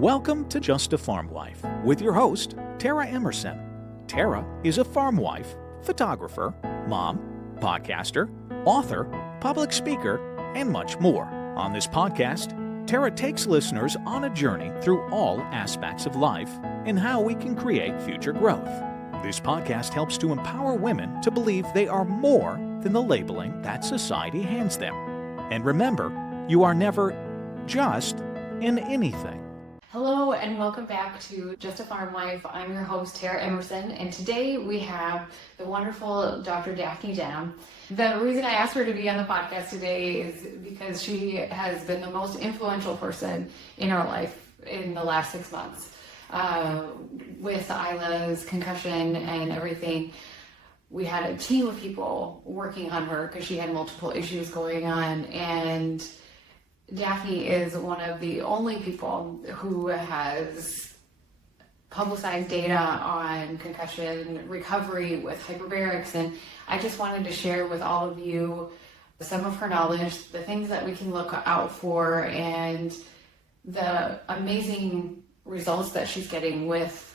Welcome to Just a Farm Wife with your host, Tara Emerson. Tara is a farm wife, photographer, mom, podcaster, author, public speaker, and much more. On this podcast, Tara takes listeners on a journey through all aspects of life and how we can create future growth. This podcast helps to empower women to believe they are more than the labeling that society hands them. And remember, you are never just in anything. Hello and welcome back to Just a Farm Wife. I'm your host, Tara Emerson, and today we have the wonderful Dr. Daphne Denham. The reason I asked her to be on the podcast today is because she has been the most influential person in our life in the last 6 months. With Isla's concussion and everything, we had a team of people working on her because she had multiple issues going on, and Daphne is one of the only people who has publicized data on concussion recovery with hyperbarics, and I just wanted to share with all of you some of her knowledge, the things that we can look out for, and the amazing results that she's getting with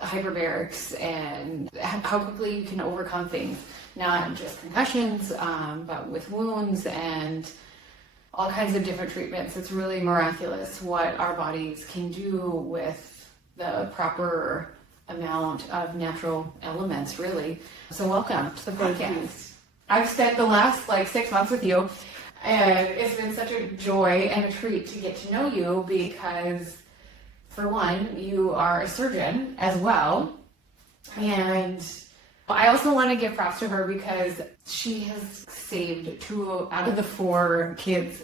hyperbarics and how quickly you can overcome things, not just concussions, but with wounds and all kinds of different treatments. It's really miraculous what our bodies can do with the proper amount of natural elements, really. So welcome to the podcast. I've spent the last 6 months with you, and it's been such a joy and a treat to get to know you because, for one, you are a surgeon as well. And I also want to give props to her because she has saved 2 out of the 4 kids'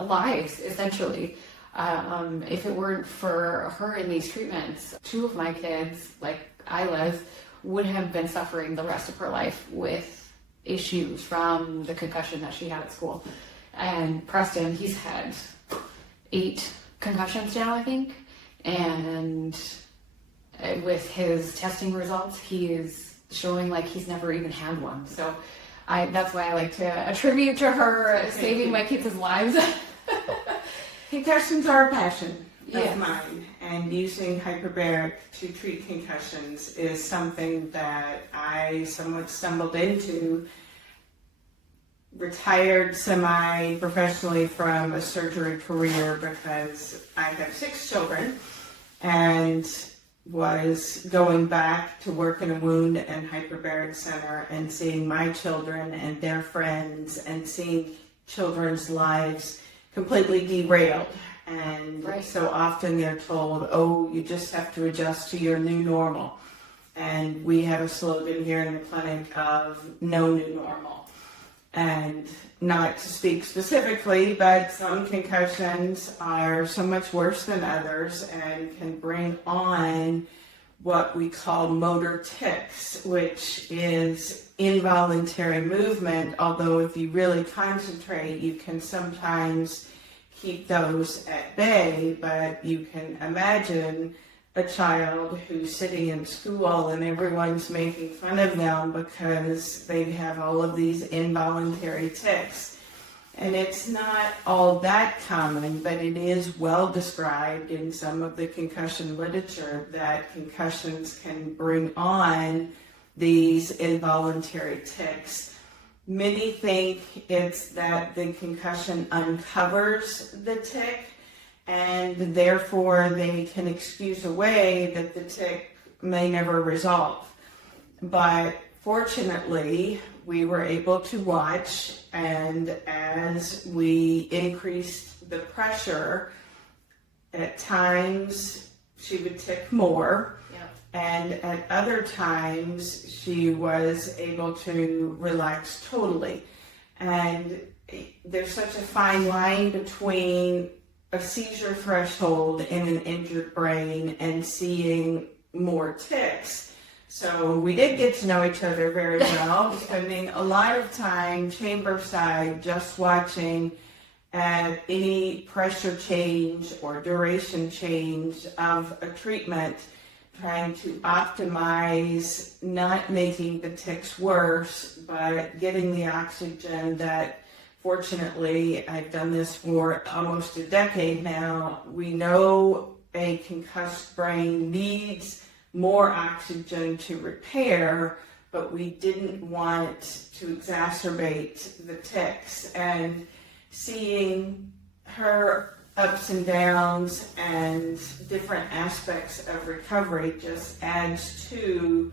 lives, essentially. If it weren't for her in these treatments, 2 of my kids, like Isla's, would have been suffering the rest of her life with issues from the concussion that she had at school. And Preston, he's had 8 concussions now, I think. And with his testing results, he is showing like he's never even had one. So that's why I like to attribute to her saving my kids' lives. Concussions are a passion of mine, and using hyperbaric to treat concussions is something that I somewhat stumbled into. Retired semi-professionally from a surgery career because I have 6 children and was going back to work in a wound and hyperbaric center and seeing my children and their friends and seeing children's lives completely derailed. And so often they're told, oh, you just have to adjust to your new normal. And we have a slogan here in the clinic of no new normal. And not to speak specifically, but some concussions are so much worse than others and can bring on what we call motor tics, which is involuntary movement, although if you really concentrate, you can sometimes keep those at bay. But you can imagine a child who's sitting in school and everyone's making fun of them because they have all of these involuntary tics. And it's not all that common, but it is well described in some of the concussion literature that concussions can bring on these involuntary tics. Many think it's that the concussion uncovers the tic, and therefore they can excuse away that the tic may never resolve. But fortunately, we were able to watch, and as we increased the pressure, at times she would tic more, and at other times she was able to relax totally. And there's such a fine line between a seizure threshold in an injured brain and seeing more tics. So we did get to know each other very well, spending a lot of time chamberside just watching at any pressure change or duration change of a treatment, trying to optimize not making the tics worse, but getting the oxygen that fortunately, I've done this for almost a decade now. We know a concussed brain needs more oxygen to repair, but we didn't want to exacerbate the tics. And seeing her ups and downs and different aspects of recovery just adds to,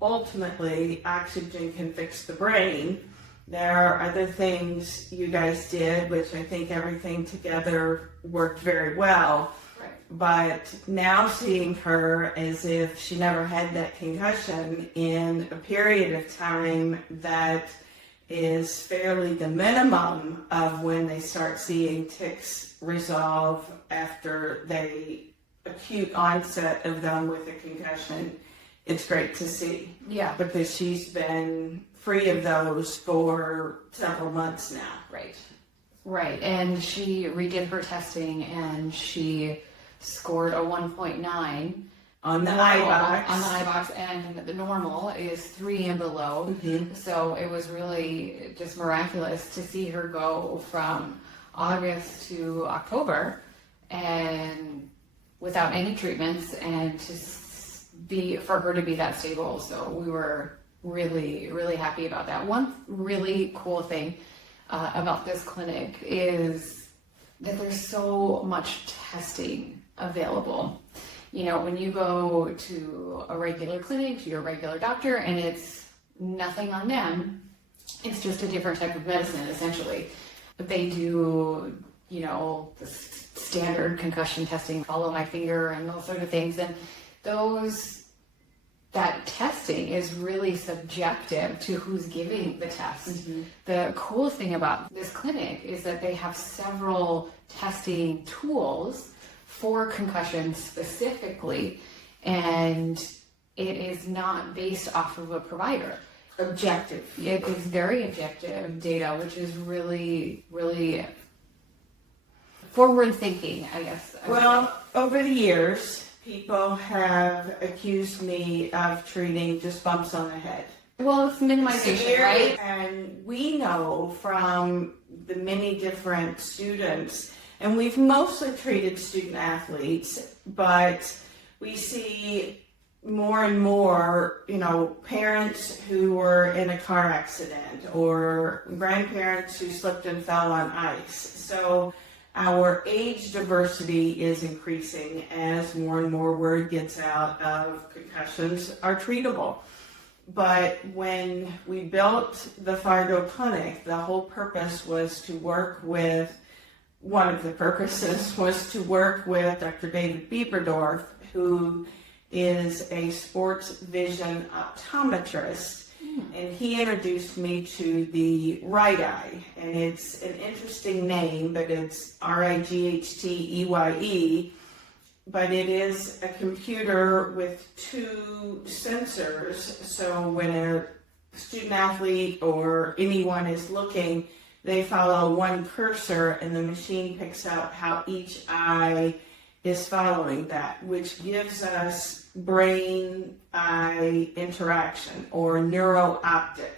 ultimately, oxygen can fix the brain. There are other things you guys did, which I think everything together worked very well. Right. But now seeing her as if she never had that concussion in a period of time that is fairly the minimum of when they start seeing tics resolve after the acute onset of them with a concussion, it's great to see. Yeah. Because she's been free of those for several months now. Right. Right. And she redid her testing and she scored a 1.9 On the normal, iBox. on the iBox, and the normal is 3 and below. Mhm. So it was really just miraculous to see her go from August to October and without any treatments, and for her to be that stable. So we were really, really happy about that. One really cool thing about this clinic is that there's so much testing available. You know, when you go to a regular clinic, to your regular doctor, and it's nothing on them, it's just a different type of medicine, essentially. But they do, you know, the standard concussion testing, follow my finger, and those sort of things. And that testing is really subjective to who's giving the test. Mm-hmm. The cool thing about this clinic is that they have several testing tools for concussion specifically, and it is not based off of a provider. Objective. It is very objective data, which is really, really forward thinking, I guess. Well, over the years, people have accused me of treating just bumps on the head. Well, it's minimization, right? And we know from the many different students, and we've mostly treated student athletes, but we see more and more, you know, parents who were in a car accident or grandparents who slipped and fell on ice. So our age diversity is increasing as more and more word gets out of concussions are treatable. But when we built the Fargo Clinic, the whole purpose was to work with, one of the purposes was to work with Dr. David Bieberdorf, who is a sports vision optometrist. And he introduced me to the right eye, and it's an interesting name, but it's RIGHTEYE, but it is a computer with 2 sensors, so when a student athlete or anyone is looking, they follow one cursor and the machine picks out how each eye is following that, which gives us brain-eye interaction or neuro-optic.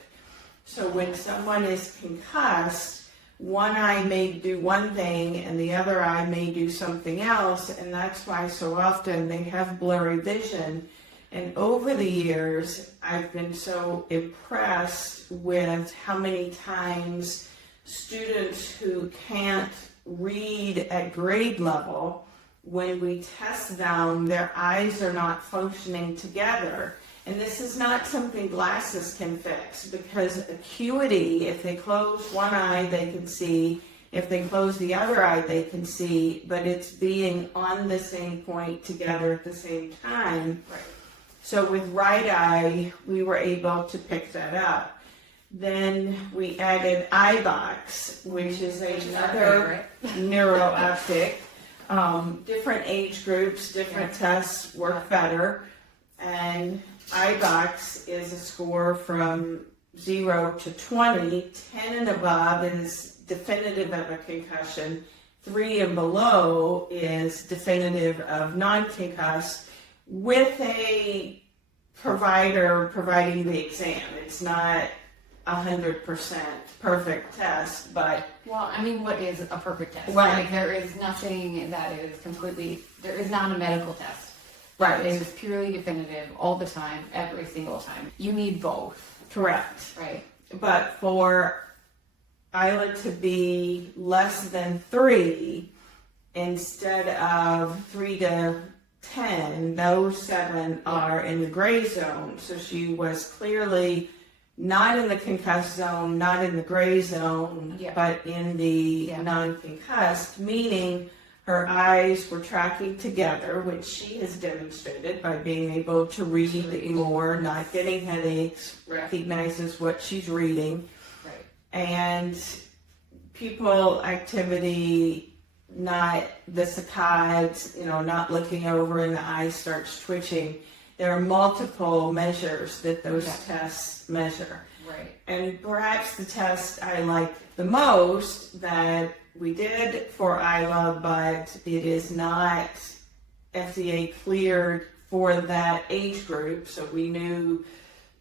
So when someone is concussed, one eye may do one thing and the other eye may do something else, and that's why so often they have blurry vision. And over the years, I've been so impressed with how many times students who can't read at grade level, when we test them, their eyes are not functioning together. And this is not something glasses can fix, because acuity, if they close one eye, they can see. If they close the other eye, they can see. But it's being on the same point together at the same time. Right. So with right eye, we were able to pick that up. Then we added iBox, which is another neuro-optic. Different age groups, different tests work better. And iBox is a score from 0 to 20. 10 and above is definitive of a concussion. 3 and below is definitive of non-concussed, with a provider providing the exam. It's not 100% perfect test, but Well, I mean, what is a perfect test? Right. Like, there is nothing that is completely, there is not a medical test. Right. It is purely definitive all the time, every single time. You need both, correct. right? But for Isla to be less than 3 instead of 3 to 10, those 7 are in the gray zone. So she was clearly not in the concussed zone, not in the gray zone, Yeah. but in the non-concussed, meaning her eyes were tracking together, which she has demonstrated by being able to read more, not getting headaches, recognizes what she's reading. Right. And pupil activity, not the saccades, not looking over and the eye starts twitching. There are multiple measures that those tests measure. Right. And perhaps the test I like the most that we did for Isla, but it is not FDA cleared for that age group, so we knew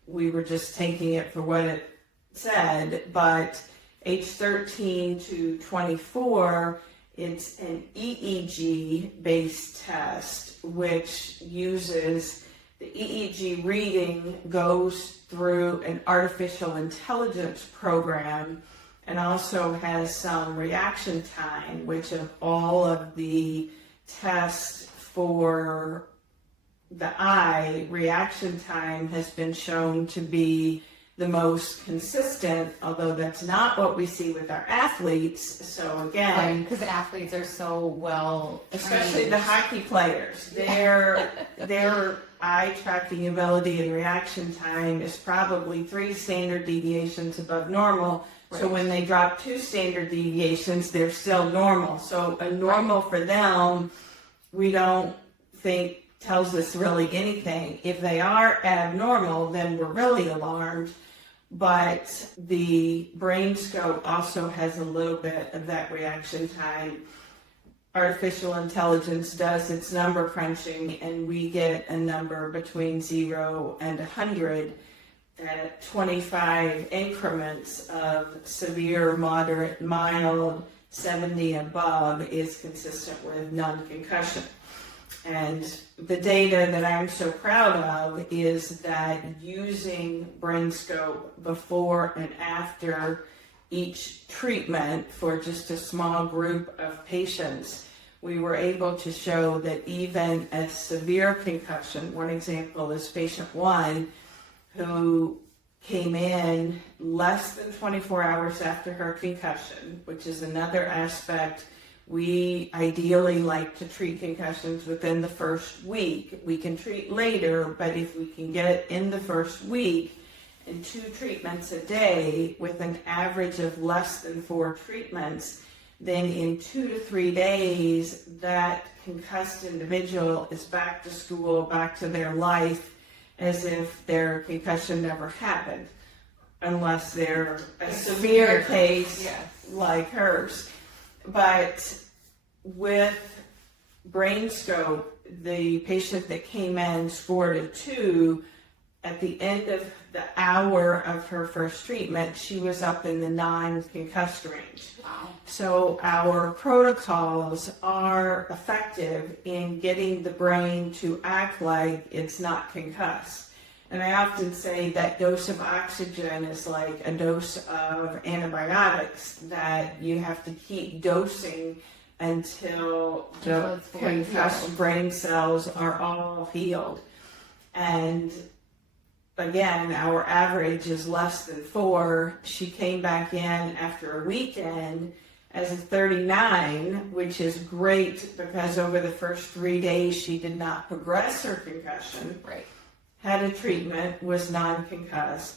we were just taking it for what it said, but age 13 to 24, it's an EEG-based test, which uses the EEG reading goes through an artificial intelligence program and also has some reaction time, which of all of the tests for the eye, reaction time has been shown to be the most consistent, although that's not what we see with our athletes. So again, Because athletes are so well especially trained. the hockey players, their eye tracking ability and reaction time is probably 3 standard deviations above normal. So Right. when they drop 2 standard deviations, they're still normal. So a normal for them, we don't think tells us really anything. If they are abnormal, then we're really alarmed. But the BrainScope also has a little bit of that reaction time. Artificial intelligence does its number crunching, and we get a number between 0 and 100 at 25 increments of severe, moderate, mild, 70 above is consistent with non-concussion. And the data that I'm so proud of is that using BrainScope before and after each treatment for just a small group of patients, we were able to show that even a severe concussion, one example is patient 1, who came in less than 24 hours after her concussion, which is another aspect. We ideally like to treat concussions within the first week. We can treat later, but if we can get it in the first week and 2 treatments a day with an average of less than 4 treatments, then in 2 to 3 days, that concussed individual is back to school, back to their life, as if their concussion never happened, unless they're a severe case like hers. But with BrainScope, the patient that came in scored a 2. At the end of the hour of her first treatment, she was up in the non-concussed range. Wow. So our protocols are effective in getting the brain to act like it's not concussed. And I often say that dose of oxygen is like a dose of antibiotics that you have to keep dosing until the concussed brain cells are all healed. And again, our average is less than 4. She came back in after a weekend as a 39, which is great because over the first 3 days she did not progress her concussion. Right. Had a treatment, was non-concussed,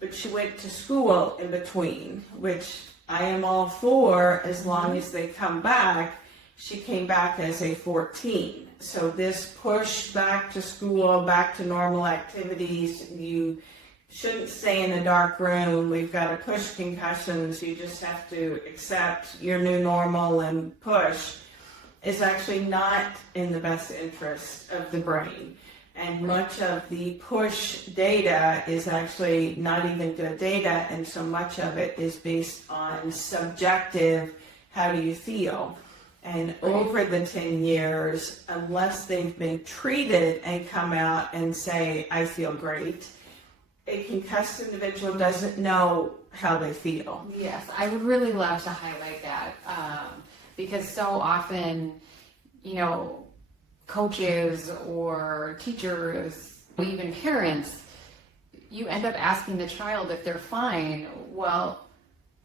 but she went to school in between, which I am all for as long as they come back. She came back as a 14. So this push back to school, back to normal activities, you shouldn't stay in a dark room. We've got to push concussions. You just have to accept your new normal and push is actually not in the best interest of the brain. And much of the push data is actually not even good data, and so much of it is based on subjective, how do you feel? And over the 10 years, unless they've been treated and come out and say, I feel great, a concussed individual doesn't know how they feel. Yes, I would really love to highlight that because so often, coaches or teachers, or even parents, you end up asking the child if they're fine. Well,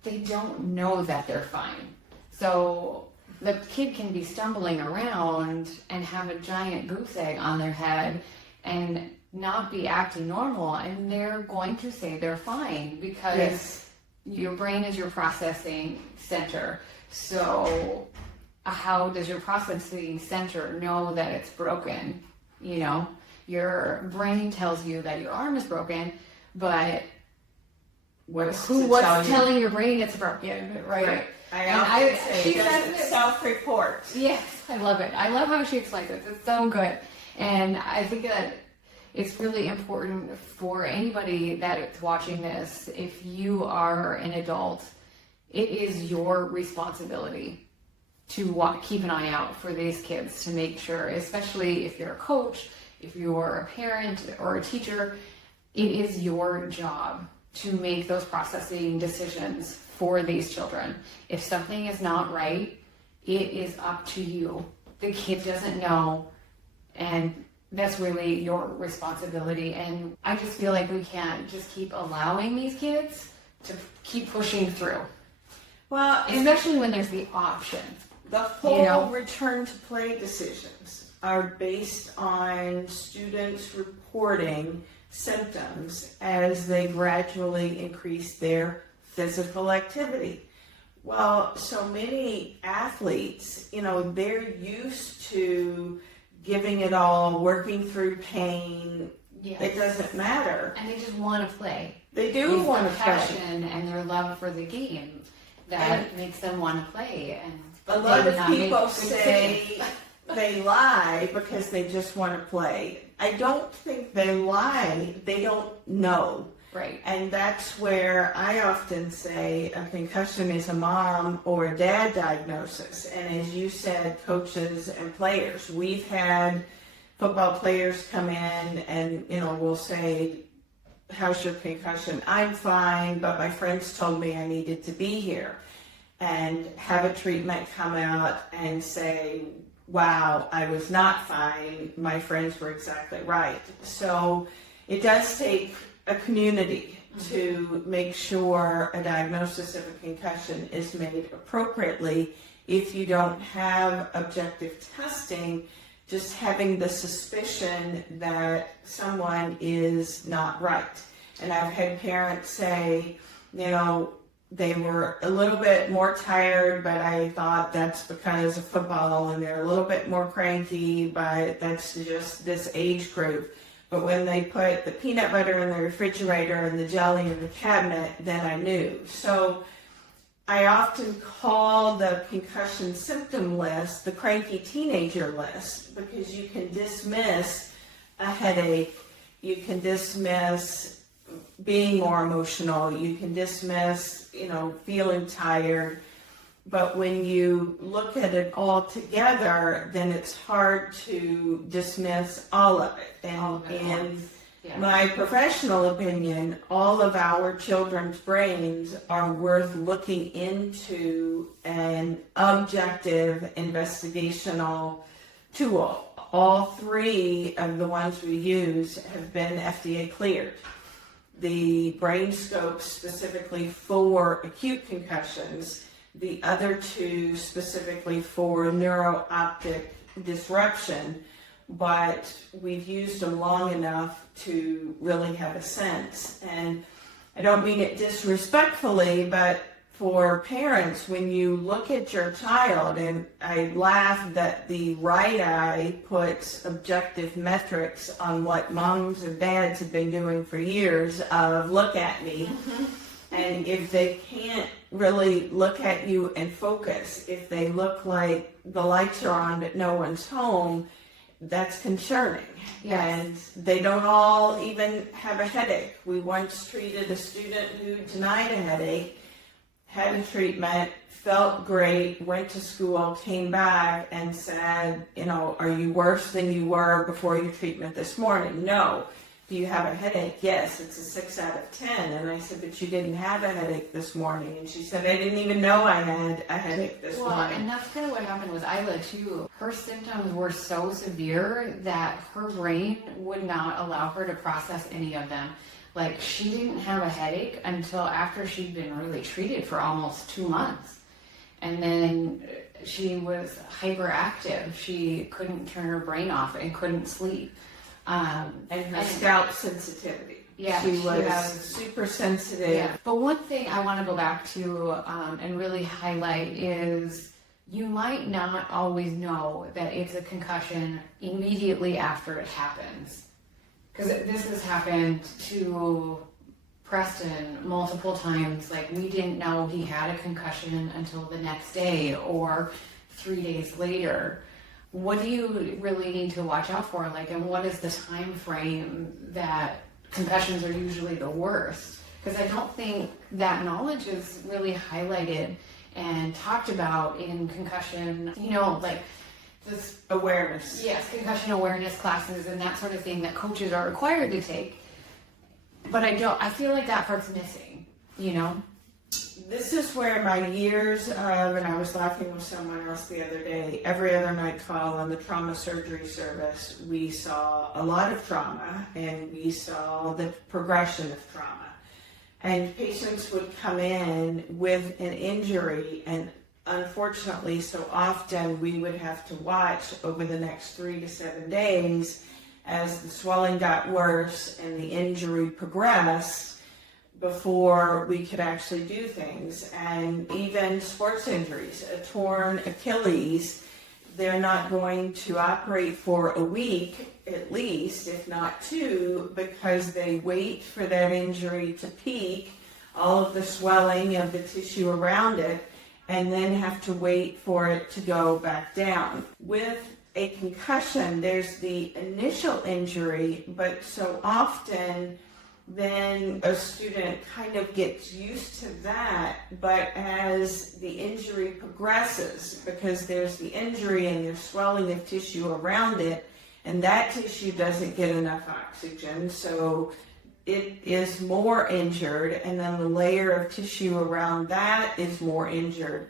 they don't know that they're fine. So the kid can be stumbling around and have a giant goose egg on their head and not be acting normal, and they're going to say they're fine because your brain is your processing center. So how does your processing center know that it's broken? Your brain tells you that your arm is broken, but what's telling your brain it's broken, right? I say it doesn't self-report. Yes, I love it. I love how she explains it. It's so good. And I think that it's really important for anybody that's watching this. If you are an adult, it is your responsibility to keep an eye out for these kids, to make sure, especially if you're a coach, if you're a parent or a teacher, it is your job to make those processing decisions for these children. If something is not right, it is up to you. The kid doesn't know, and that's really your responsibility. And I just feel like we can't just keep allowing these kids to keep pushing through. Well, especially when there's the option. The whole return to play decisions are based on students reporting symptoms as they gradually increase their physical activity. Well, so many athletes, they're used to giving it all, working through pain. Yes. It doesn't matter. And they just want to play. They do want to play. Passion and their love for the game that makes them want to play. And a lot of people say they lie because they just want to play. I don't think they lie. They don't know. Right. And that's where I often say a concussion is a mom or a dad diagnosis. And as you said, coaches and players. We've had football players come in and, we'll say, how's your concussion? I'm fine, but my friends told me I needed to be here. And have a treatment come out and say, wow, I was not fine. My friends were exactly right. So it does take a community to make sure a diagnosis of a concussion is made appropriately. If you don't have objective testing, just having the suspicion that someone is not right. And I've had parents say, they were a little bit more tired, but I thought that's because of football, and they're a little bit more cranky, but that's just this age group. But when they put the peanut butter in the refrigerator and the jelly in the cabinet, then I knew. So I often call the concussion symptom list the cranky teenager list, because you can dismiss a headache, you can dismiss being more emotional, you can dismiss, feeling tired. But when you look at it all together, then it's hard to dismiss all of it. And in my professional opinion, all of our children's brains are worth looking into an objective investigational tool. All three of the ones we use have been FDA cleared. The BrainScope specifically for acute concussions, the other two specifically for neuro-optic disruption, but we've used them long enough to really have a sense. And I don't mean it disrespectfully, but for parents, when you look at your child, and I laugh that the right eye puts objective metrics on what moms and dads have been doing for years of look at me. And if they can't really look at you and focus, if they look like the lights are on but no one's home, that's concerning. Yes. And they don't all even have a headache. We once treated a student who denied a headache, had a treatment, felt great, went to school, came back and said, are you worse than you were before your treatment this morning? No. Do you have a headache? Yes, it's a 6 out of 10. And I said, but you didn't have a headache this morning. And she said, I didn't even know I had a headache this morning. And that's kind of what happened with Isla too. Her symptoms were so severe that her brain would not allow her to process any of them. Like, she didn't have a headache until after she'd been really treated for almost 2 months. And then she was hyperactive. She couldn't turn her brain off and couldn't sleep. And her scalp sensitivity. Yeah, she was super sensitive. Yeah. But one thing I want to go back to and really highlight is you might not always know that it's a concussion immediately after it happens. Because this has happened to Preston multiple times. Like, we didn't know he had a concussion until the next day or 3 days later. What do you really need to watch out for? Like, and what is the time frame that concussions are usually the worst? Because I don't think that knowledge is really highlighted and talked about in concussion, like this awareness. Yes, concussion awareness classes and that sort of thing that coaches are required to take. But I feel like that part's missing, This is where my years of, and I was laughing with someone else the other day, every other night call on the trauma surgery service, we saw a lot of trauma and we saw the progression of trauma. And patients would come in with an injury, and unfortunately, so often we would have to watch over the next 3 to 7 days as the swelling got worse and the injury progressed before we could actually do things. And even sports injuries, a torn Achilles, they're not going to operate for a week at least, if not 2, because they wait for that injury to peak, all of the swelling of the tissue around it, and then have to wait for it to go back down. With a concussion, there's the initial injury, but so often then a student kind of gets used to that, but as the injury progresses, because there's the injury and there's swelling of tissue around it, and that tissue doesn't get enough oxygen, so it is more injured, and then the layer of tissue around that is more injured.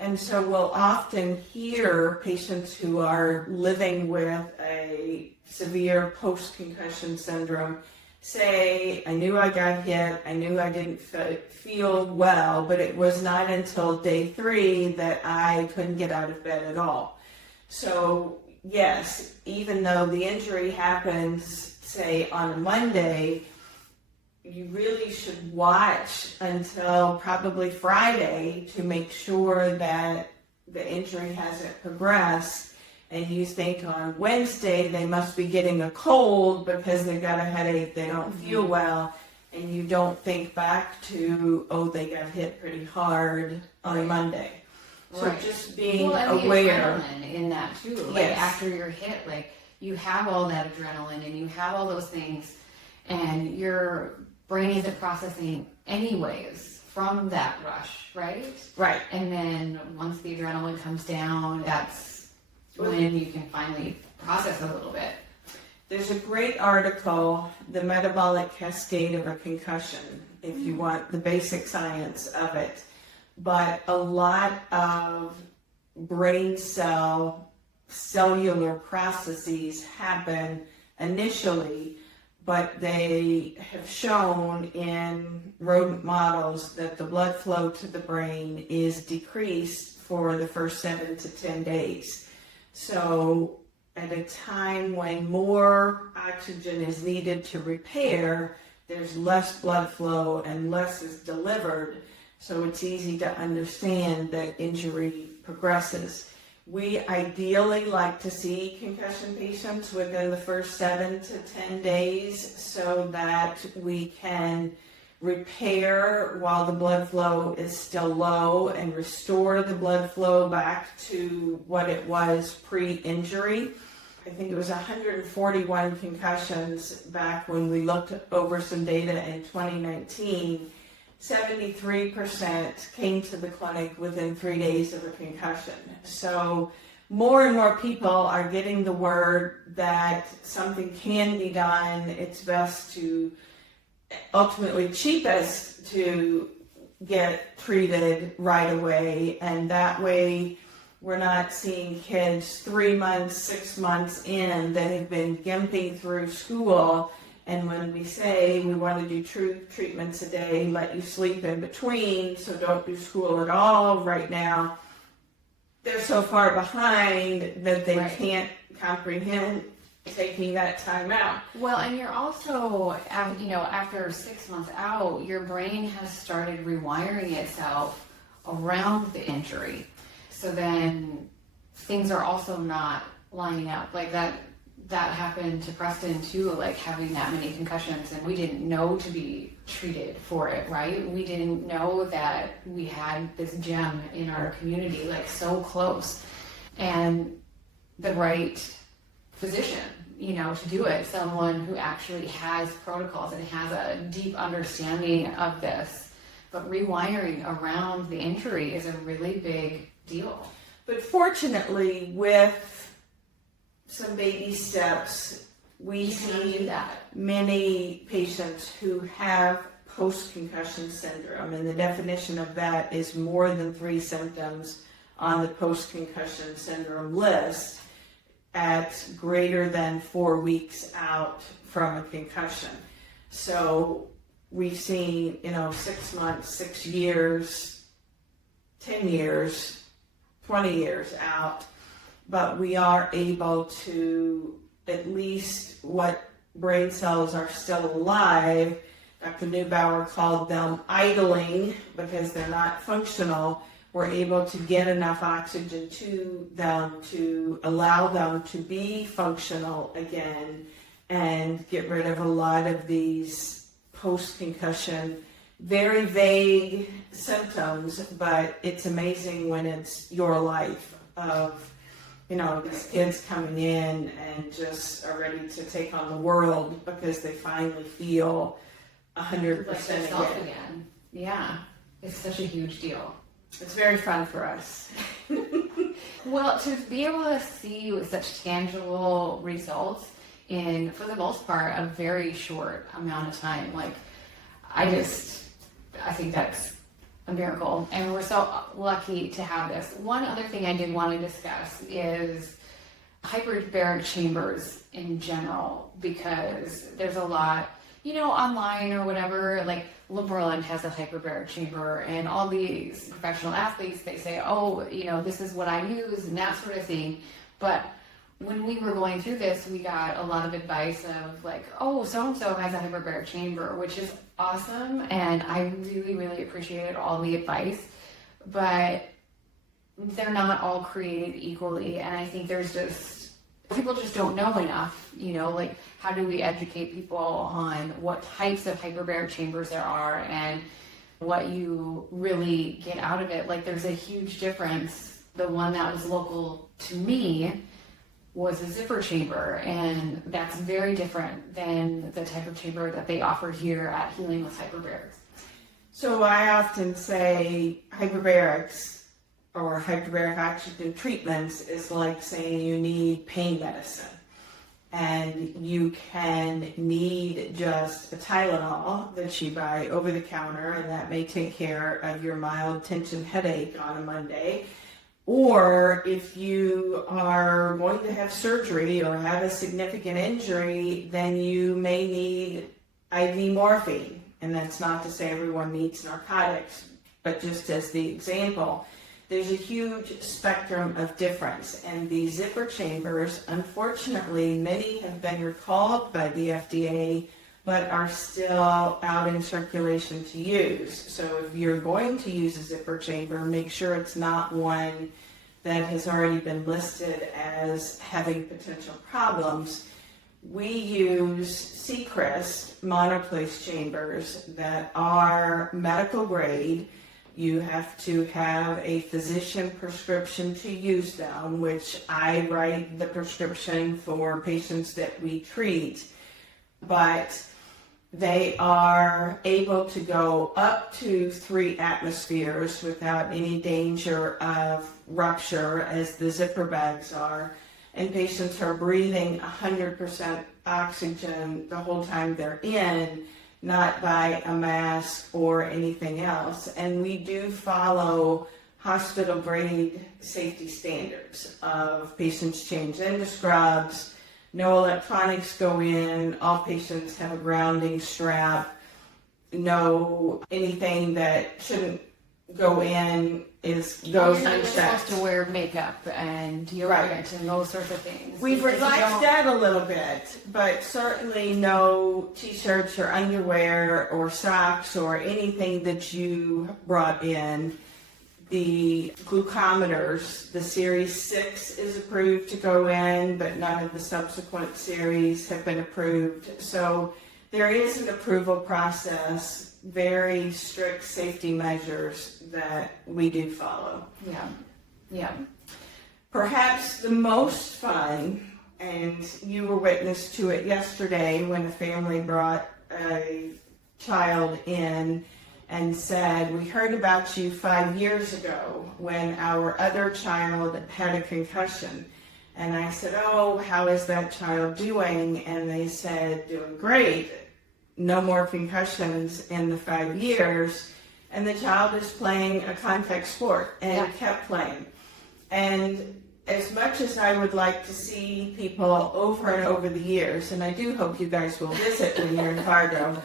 And so we'll often hear patients who are living with a severe post-concussion syndrome say, I knew I got hit, I knew I didn't feel well, but it was not until day 3 that I couldn't get out of bed at all. So yes, even though the injury happens, say, on a Monday, you really should watch until probably Friday to make sure that the injury hasn't progressed. And you think on Wednesday they must be getting a cold because they've got a headache, they don't feel well, and you don't think back to, they got hit pretty hard on Monday. So just being aware. Adrenaline in that too. Like, yes. After you're hit, like, you have all that adrenaline and you have all those things, and your brain isn't processing anyways from that rush, right? Right. And then once the adrenaline comes down, that's when you can finally process a little bit. There's a great article, The Metabolic Cascade of a Concussion, if you want the basic science of it. But a lot of brain cellular processes happen initially, but they have shown in rodent models that the blood flow to the brain is decreased for the first 7 to 10 days. So at a time when more oxygen is needed to repair, there's less blood flow and less is delivered. So it's easy to understand that injury progresses. We ideally like to see concussion patients within the first 7 to 10 days so that we can repair while the blood flow is still low and restore the blood flow back to what it was pre-injury. I think it was 141 concussions back when we looked over some data in 2019. 73% came to the clinic within 3 days of a concussion. So more and more people are getting the word that something can be done. It's best to, ultimately cheapest, to get treated right away, and that way we're not seeing kids 3 months, 6 months in that have been gimping through school. And when we say we want to do true treatments a day, let you sleep in between, so don't do school at all right now, they're so far behind that they can't comprehend taking that time out. Well, and you're also, after 6 months out, your brain has started rewiring itself around the injury. So then things are also not lining up. Like that happened to Preston too, like having that many concussions, and we didn't know to be treated for it, right? We didn't know that we had this gem in our community, like so close, and the right physician, to do it, someone who actually has protocols and has a deep understanding of this. But rewiring around the injury is a really big deal. But fortunately, with some baby steps, we see many patients who have post-concussion syndrome, and the definition of that is more than 3 symptoms on the post-concussion syndrome list at greater than 4 weeks out from a concussion. So we've seen, 6 months, 6 years, 10 years, 20 years out, but we are able to, at least what brain cells are still alive, Dr. Neubauer called them idling because they're not functional, we're able to get enough oxygen to them to allow them to be functional again and get rid of a lot of these post-concussion, very vague symptoms, but it's amazing when it's your life of, these kids coming in and just are ready to take on the world because they finally feel 100% again. Yeah, it's such a huge deal. It's very fun for us. Well, to be able to see such tangible results in, for the most part, a very short amount of time, I think that's a miracle, and we're so lucky to have this. One other thing I did want to discuss is hyperbaric chambers in general, because there's a lot, online or whatever, like LeBron has a hyperbaric chamber, and all these professional athletes, they say, this is what I use and that sort of thing. But when we were going through this, we got a lot of advice of so-and-so has a hyperbaric chamber, which is awesome. And I really, really appreciated all the advice, but they're not all created equally. And I think people just don't know enough, how do we educate people on what types of hyperbaric chambers there are and what you really get out of it. There's a huge difference. The one that was local to me was a zipper chamber, and that's very different than the type of chamber that they offer here at Healing with Hyperbarics. So I often say hyperbarics or hyperbaric oxygen treatments is like saying you need pain medicine. And you can need just a Tylenol that you buy over the counter, and that may take care of your mild tension headache on a Monday. Or if you are going to have surgery or have a significant injury, then you may need IV morphine. And that's not to say everyone needs narcotics, but just as the example, there's a huge spectrum of difference. And these zipper chambers, unfortunately, many have been recalled by the FDA, but are still out in circulation to use. So if you're going to use a zipper chamber, make sure it's not one that has already been listed as having potential problems. We use Seacrest monoplace chambers that are medical grade. You have to have a physician prescription to use them, which I write the prescription for patients that we treat. But they are able to go up to 3 atmospheres without any danger of rupture, as the zipper bags are. And patients are breathing 100% oxygen the whole time they're in, not by a mask or anything else. And we do follow hospital grade safety standards of patients change into scrubs, no electronics go in, all patients have a grounding strap, no anything that shouldn't go in goes You're not unchecked. supposed to wear makeup and deodorant and those sorts of things. We've because you relaxed don't- that a little bit, but certainly no t-shirts or underwear or socks or anything that you brought in. The glucometers, the Series 6 is approved to go in, but none of the subsequent series have been approved. So there is an approval process, very strict safety measures that we do follow. Yeah. Perhaps the most fun, and you were witness to it yesterday when a family brought a child in and said, we heard about you 5 years ago when our other child had a concussion. And I said, oh, how is that child doing? And they said, doing great. No more concussions in the 5 years. And the child is playing a contact sport and kept playing. And as much as I would like to see people over and over the years, and I do hope you guys will visit when you're in Fargo,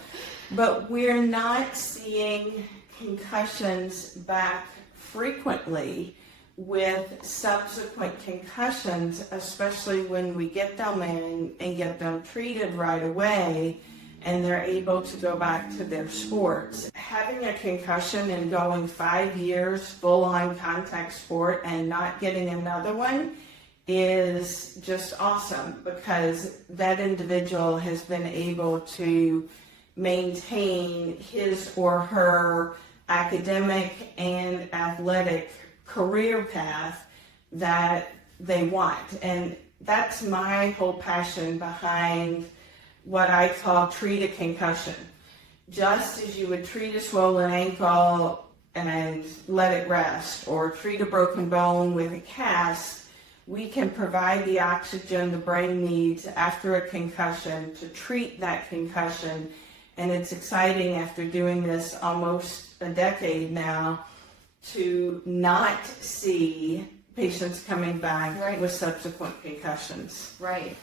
but we're not seeing concussions back frequently with subsequent concussions, especially when we get them in and get them treated right away and they're able to go back to their sports. Having a concussion and going 5 years full-on contact sport and not getting another one is just awesome, because that individual has been able to maintain his or her academic and athletic career path that they want. And that's my whole passion behind what I call treat a concussion. Just as you would treat a swollen ankle and let it rest, or treat a broken bone with a cast, we can provide the oxygen the brain needs after a concussion to treat that concussion. And it's exciting, after doing this almost a decade now, to not see patients coming back with subsequent concussions. Right.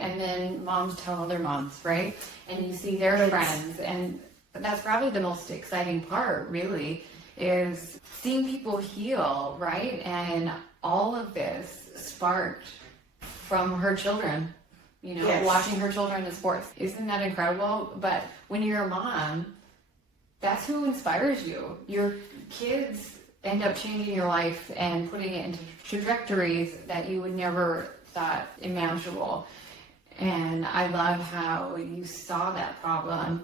And then moms tell other moms, right? And you see their friends. And that's probably the most exciting part, really, is seeing people heal, right? And all of this sparked from her children, watching her children in sports. Isn't that incredible? But when you're a mom, that's who inspires you. Your kids end up changing your life and putting it into trajectories that you would never thought imaginable. And I love how you saw that problem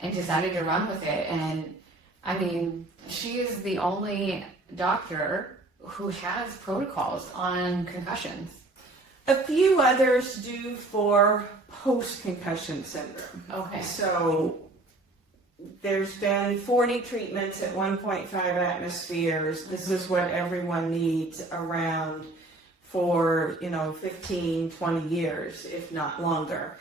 and decided to run with it. And I mean, she is the only doctor who has protocols on concussions. A few others do for post-concussion syndrome. Okay. So there's been 40 treatments at 1.5 atmospheres. This is what everyone needs around for 15, 20 years, if not longer.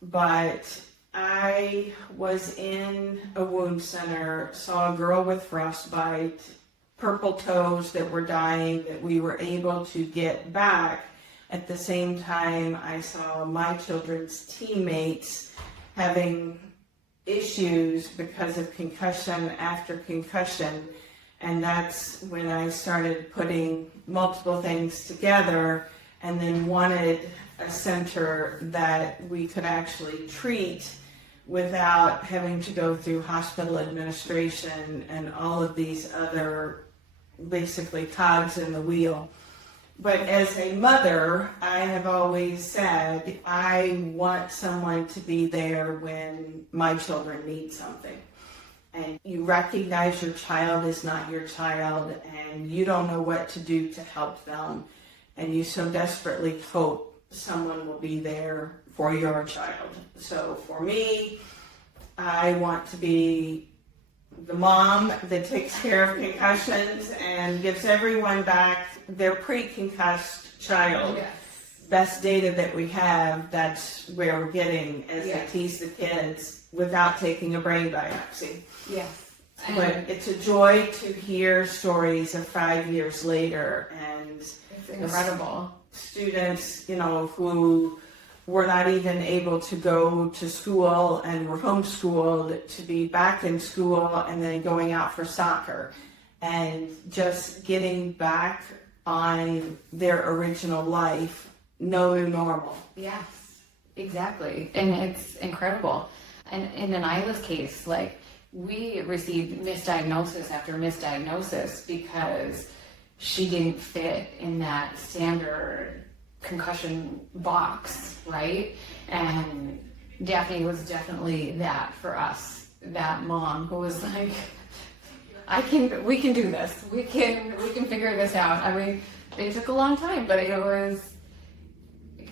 But I was in a wound center, saw a girl with frostbite, purple toes that were dying that we were able to get back. At the same time, I saw my children's teammates having issues because of concussion after concussion. And that's when I started putting multiple things together, and then wanted a center that we could actually treat without having to go through hospital administration and all of these other basically cogs in the wheel. But as a mother, I have always said, I want someone to be there when my children need something. and you recognize your child is not your child, and you don't know what to do to help them, and you so desperately hope someone will be there for your child. So for me, I want to be the mom that takes care of concussions and gives everyone back their pre-concussed child. Yes. Best data that we have, that's where we're getting as Yes. they tease the kids without taking a brain biopsy. Yes. But it's a joy to hear stories of 5 years later, and It's incredible. students, who were not even able to go to school and were homeschooled to be back in school and then going out for soccer and just getting back on their original life, no new normal. Yes, exactly. And it's incredible. And in an Isla's case, like, we received misdiagnosis after misdiagnosis because she didn't fit in that standard concussion box, right? And Daphne was definitely that for us, that mom who was like, we can do this. We can figure this out. I mean, it took a long time, but it was,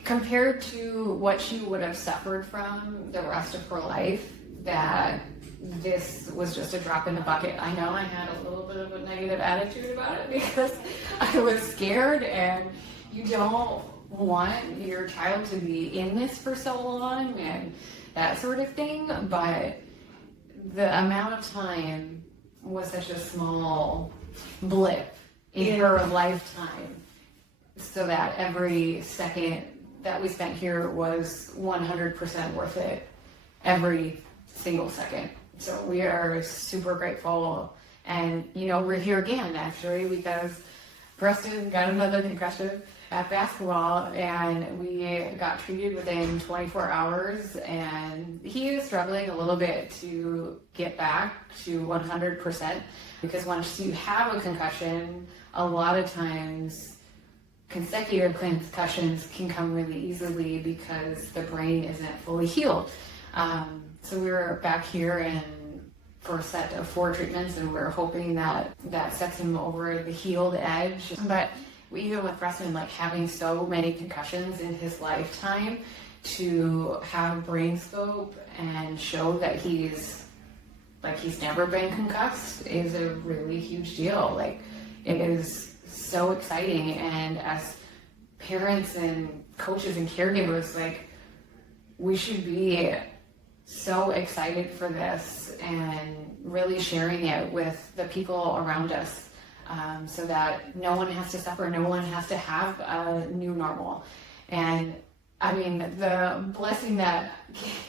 compared to what she would have suffered from the rest of her life, that this was just a drop in the bucket. I know I had a little bit of a negative attitude about it because I was scared, and you don't want your child to be in this for so long and that sort of thing, but the amount of time was such a small blip in her lifetime, so that every second that we spent here was 100% worth it, every single second. So we are super grateful. And, we're here again, actually, because Preston got another concussion at basketball, and we got treated within 24 hours, and he is struggling a little bit to get back to 100%, because once you have a concussion, a lot of times consecutive concussions can come really easily because the brain isn't fully healed. So we were back here and for a set of 4 treatments, and we're hoping that sets him over the healed edge. But even with Preston, like, having so many concussions in his lifetime, to have BrainScope and show that he's never been concussed is a really huge deal. Like, it is so exciting, and as parents and coaches and caregivers, like, we should be so excited for this and really sharing it with the people around us, so that no one has to suffer, no one has to have a new normal. And I mean, the blessing that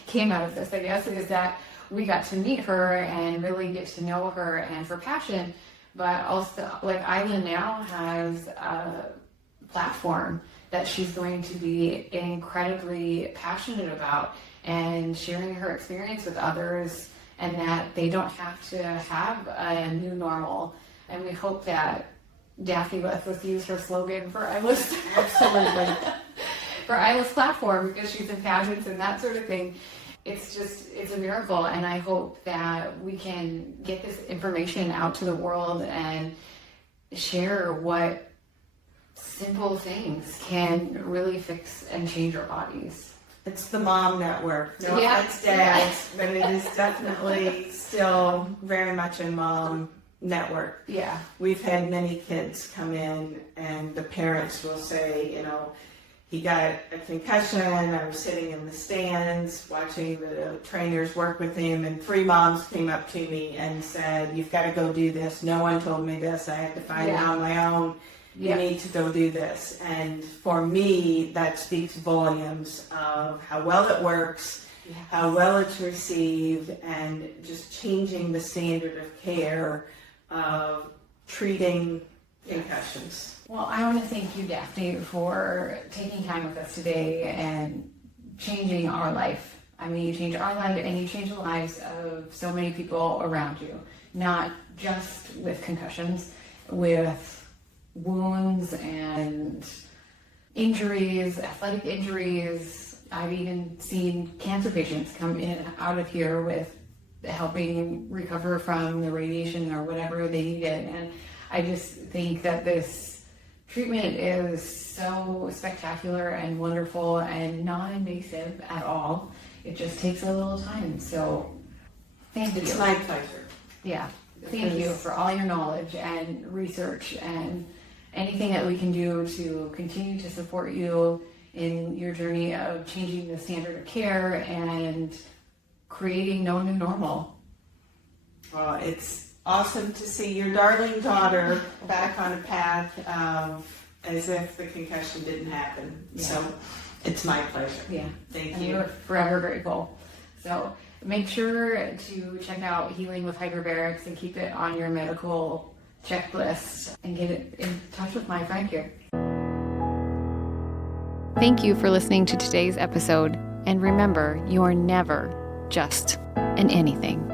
came out of this, I guess, is that we got to meet her and really get to know her and her passion, but also, like, Isla now has a platform that she's going to be incredibly passionate about, and sharing her experience with others, and that they don't have to have a new normal. And we hope that Daphne lets us use her slogan for Isla's Absolutely. for Isla's platform, because she's in pageants and that sort of thing. It's a miracle, and I hope that we can get this information out to the world and share what simple things can really fix and change our bodies. It's the mom network. No Yeah. offense, dads, but it is definitely still very much a mom network. Yeah. We've had many kids come in, and the parents will say, he got a concussion. I was sitting in the stands watching the trainers work with him, and 3 moms came up to me and said, "You've got to go do this. No one told me this. I had to find it on my own. You need to go do this." And for me, that speaks volumes of how well it works, how well it's received, and just changing the standard of care of treating concussions. Well, I want to thank you, Daphne, for taking time with us today and changing our life. I mean, you changed our life, and you changed the lives of so many people around you, not just with concussions, with wounds and injuries, athletic injuries. I've even seen cancer patients come in and out of here with helping recover from the radiation or whatever they needed. And I just think that this treatment is so spectacular and wonderful and non-invasive at all. It just takes a little time. So thank you. It's my pleasure. Yeah. Thank you for all your knowledge and research and anything that we can do to continue to support you in your journey of changing the standard of care and creating no new normal. Well, it's awesome to see your darling daughter back on a path as if the concussion didn't happen. Yeah. So it's my pleasure. Yeah. Thank And you. we're forever grateful. So make sure to check out Healing with Hyperbarics and keep it on your medical checklist and get it in touch with my friend here. Thank you for listening to today's episode. And remember, you are never just an anything.